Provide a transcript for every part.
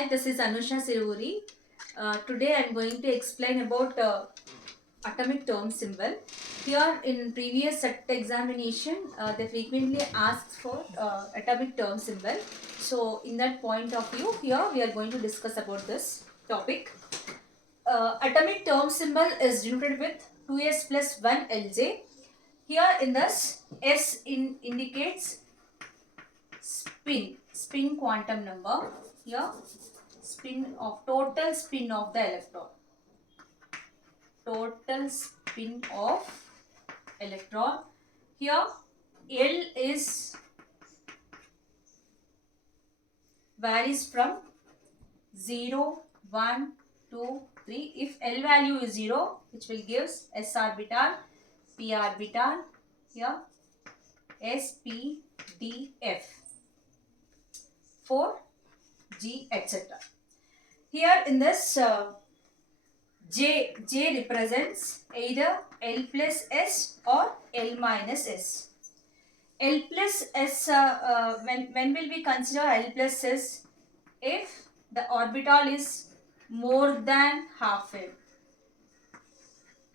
Hi, this is Anusha Siruri. Today I am going to explain about atomic term symbol. Here in previous set examination, they frequently ask for atomic term symbol. So in that point of view, here we are going to discuss about this topic. Atomic term symbol is denoted with 2s plus 1 Lj. Here in this, indicates spin quantum number. Here total spin of the electron, here L is varies from 0 1 2 3. If L value is 0, which will gives s orbital, p orbital, here s p d f 4 g etc. Here in this J represents either L plus S or L minus S. L plus S, when will we consider L plus S? If the orbital is more than half L.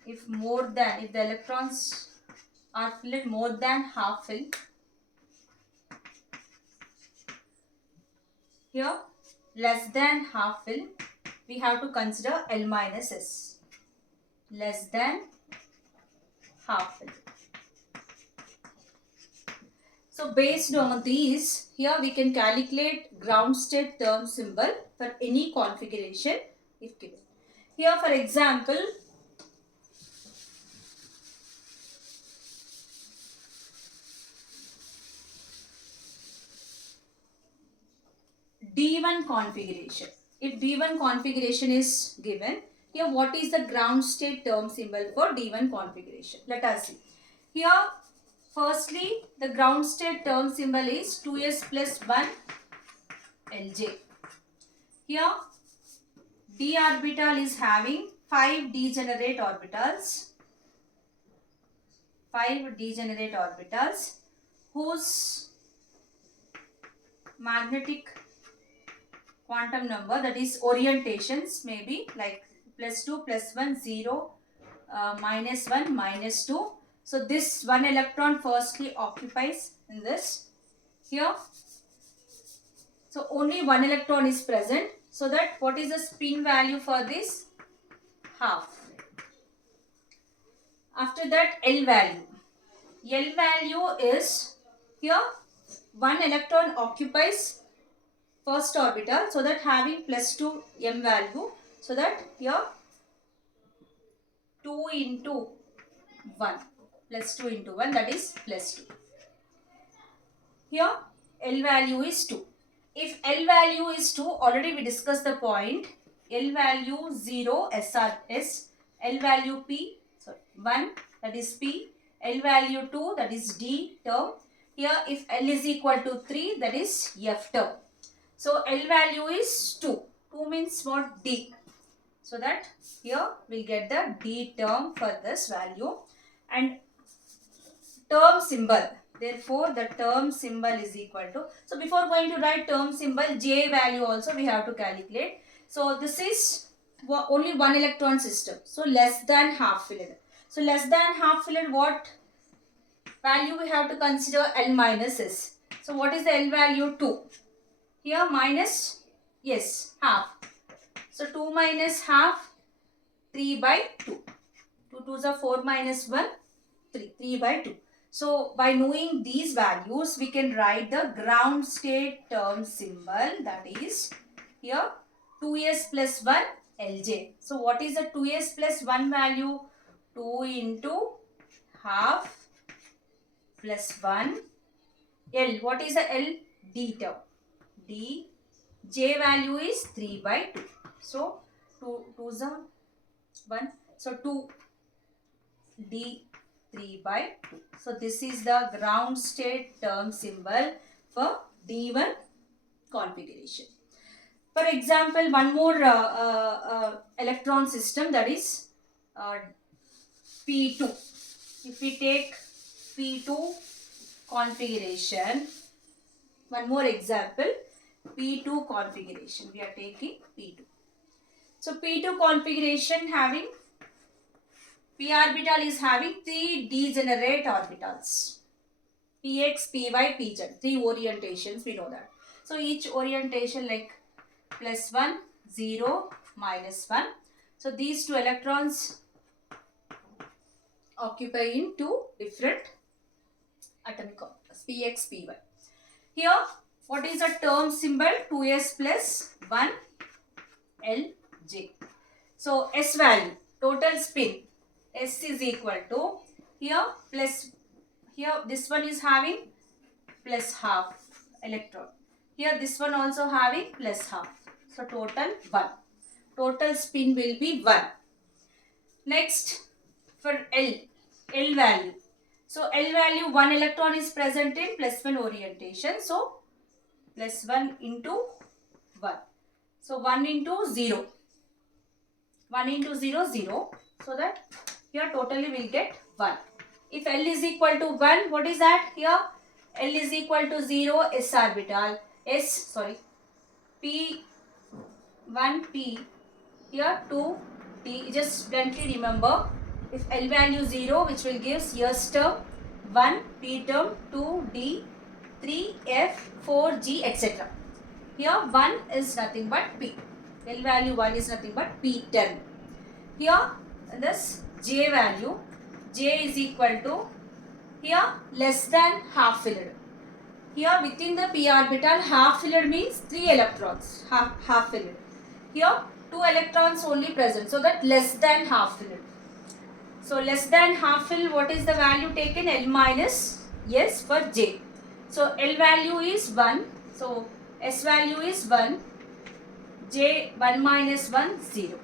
If the electrons are filled more than half L. Here, less than half L, we have to consider L minus S. Less than half L. So based on these, here we can calculate ground state term symbol for any configuration if given. Here for example, D1 configuration. If D1 configuration is given, here what is the ground state term symbol for D1 configuration? Let us see. Here firstly, the ground state term symbol is 2s plus 1 Lj. Here d orbital is having 5 degenerate orbitals. 5 degenerate orbitals whose magnetic quantum number, that is orientations, may be like plus 2, plus 1, 0, minus 1, minus 2. So this one electron firstly occupies in this here. So only one electron is present. So that what is the spin value for this? Half. After that, L value. L value is here one electron occupies first orbital, so that having plus 2 m value, so that here 2 into 1, plus 2 into 1, that is plus 2. Here L value is 2. If L value is 2, already we discussed the point. L value 0, S, L value P, sorry, 1, that is P, L value 2, that is D term. Here if L is equal to 3, that is F term. So L value is 2. 2 means what? D. So that here we get the D term for this value. And term symbol. Therefore, the term symbol is equal to. So before going to write term symbol, J value also we have to calculate. So this is only one electron system. So less than half filled. So less than half filled, what value we have to consider? L minus S. So what is the L value? 2. Here minus, yes, half. So 2 minus half, 3 by 2. 2 2s are 4 minus 1, 3. 3 by 2. So by knowing these values, we can write the ground state term symbol, that is here 2s plus 1 Lj. So what is the 2s plus 1 value? 2 into half plus 1 L. What is the L? D term. D. J value is 3 by 2. So 2 2s are 1. So 2 D 3 by 2. So this is the ground state term symbol for D1 configuration. For example, one more electron system, that is P2. If we take P2 configuration, one more example, P2 configuration. We are taking P2. So P2 configuration having p orbital is having 3 degenerate orbitals. Px, Py, Pz. 3 orientations, we know that. So each orientation like +1, 0, -1. So these 2 electrons occupy in 2 different atomic orbitals, Px, Py. Here, what is the term symbol? 2s plus 1 Lj. So S value, total spin, S is equal to here plus, here this one is having plus half electron. Here this one also having plus half. So total 1. Total spin will be 1. Next for L value. So L value 1 electron is present in +1 orientation. So +1 into 1. So 1 into 0. 1 into 0, 0. So that here totally will get 1. If L is equal to 1, what is that? Here L is equal to 0, S orbital. P 1 P. Here 2 T. Just bluntly remember, if L value 0, which will give S term, 1 P term, 2 D, 3 F, 4 G, etc. Here 1 is nothing but P. L value 1 is nothing but P10. Here this J value, J is equal to, here less than half filled. Here within the p orbital, half filled means 3 electrons, half filled. Here 2 electrons only present, so that less than half filled. So less than half filled, what is the value taken? L minus S for J. So L value is 1, so S value is 1, J 1 minus 1, 0.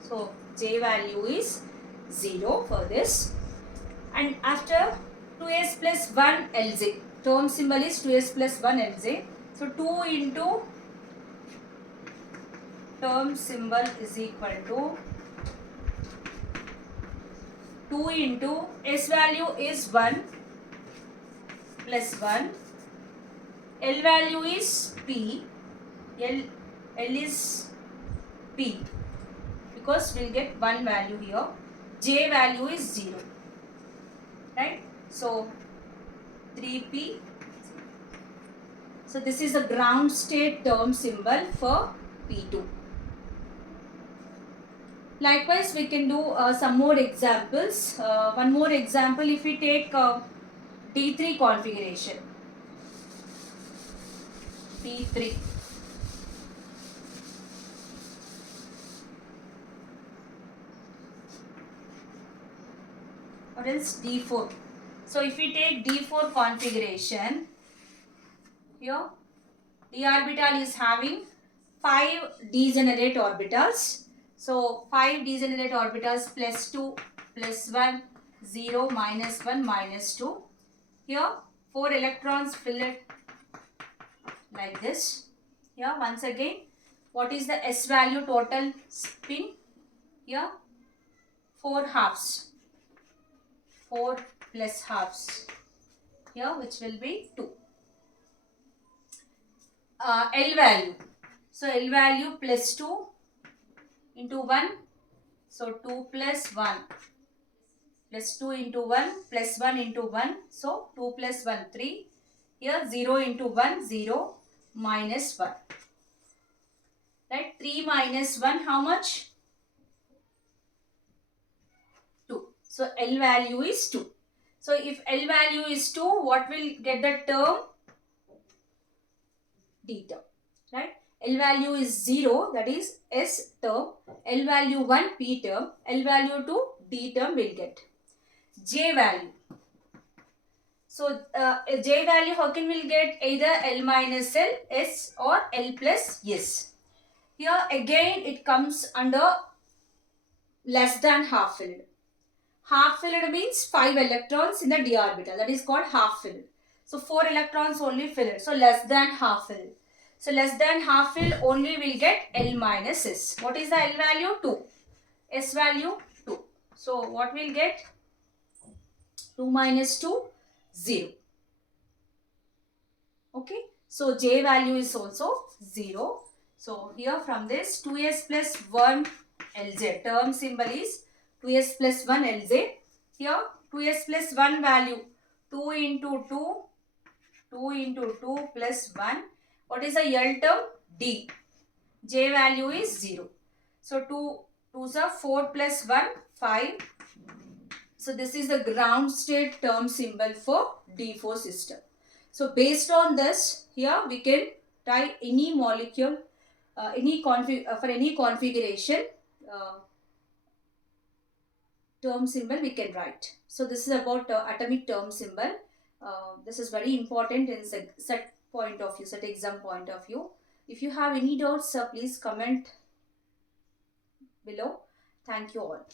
So J value is 0 for this. And after 2s plus 1 Lj, term symbol is 2s plus 1 Lj. So 2 into term symbol is equal to 2 into S value is 1 plus 1. L value is P. L is P. Because we'll get one value here. J value is 0. Right? So 3P. So this is a ground state term symbol for P2. Likewise, we can do some more examples. One more example, if we take D3 configuration. D3. Or else D4. So if we take D4 configuration, here d orbital is having 5 degenerate orbitals. So 5 degenerate orbitals plus 2 plus 1, 0, minus 1, minus 2. Here 4 electrons fill it like this. Here once again, what is the S value total spin? Here 4 halves. 4 plus halves. Here which will be 2. L value. So L value plus 2 into 1. So 2 plus 1 plus 2 into 1 plus 1 into 1. So 2 plus 1, 3. Here 0 into 1, 0, minus 1. Right? 3 minus 1, how much? 2. So L value is 2. So if L value is 2, what will get the term? D term. Right? L value is 0, that is S term. L value 1, P term. L value 2, D term will get. J value. So J value, how can we get? Either L minus L, S, or L plus S. Here again it comes under less than half filled. Half filled means 5 electrons in the d orbital. That is called half filled. So 4 electrons only filled. So less than half filled. So less than half filled only will get L minus S. What is the L value? 2. S value 2. So what will get? 2 minus 2, 0. Okay. So J value is also 0. So here from this 2s plus 1 Lz, term symbol is 2s plus 1 Lz. Here 2s plus 1 value 2 into 2, 2 into 2 plus 1. What is the L term? D. J value is 0. So 2 2s are 4 plus 1, 5. So this is the ground state term symbol for D4 system. So based on this, here we can write any molecule, for any configuration, term symbol we can write. So this is about atomic term symbol. This is very important in set point of view, set exam point of view. If you have any doubts, please comment below. Thank you all.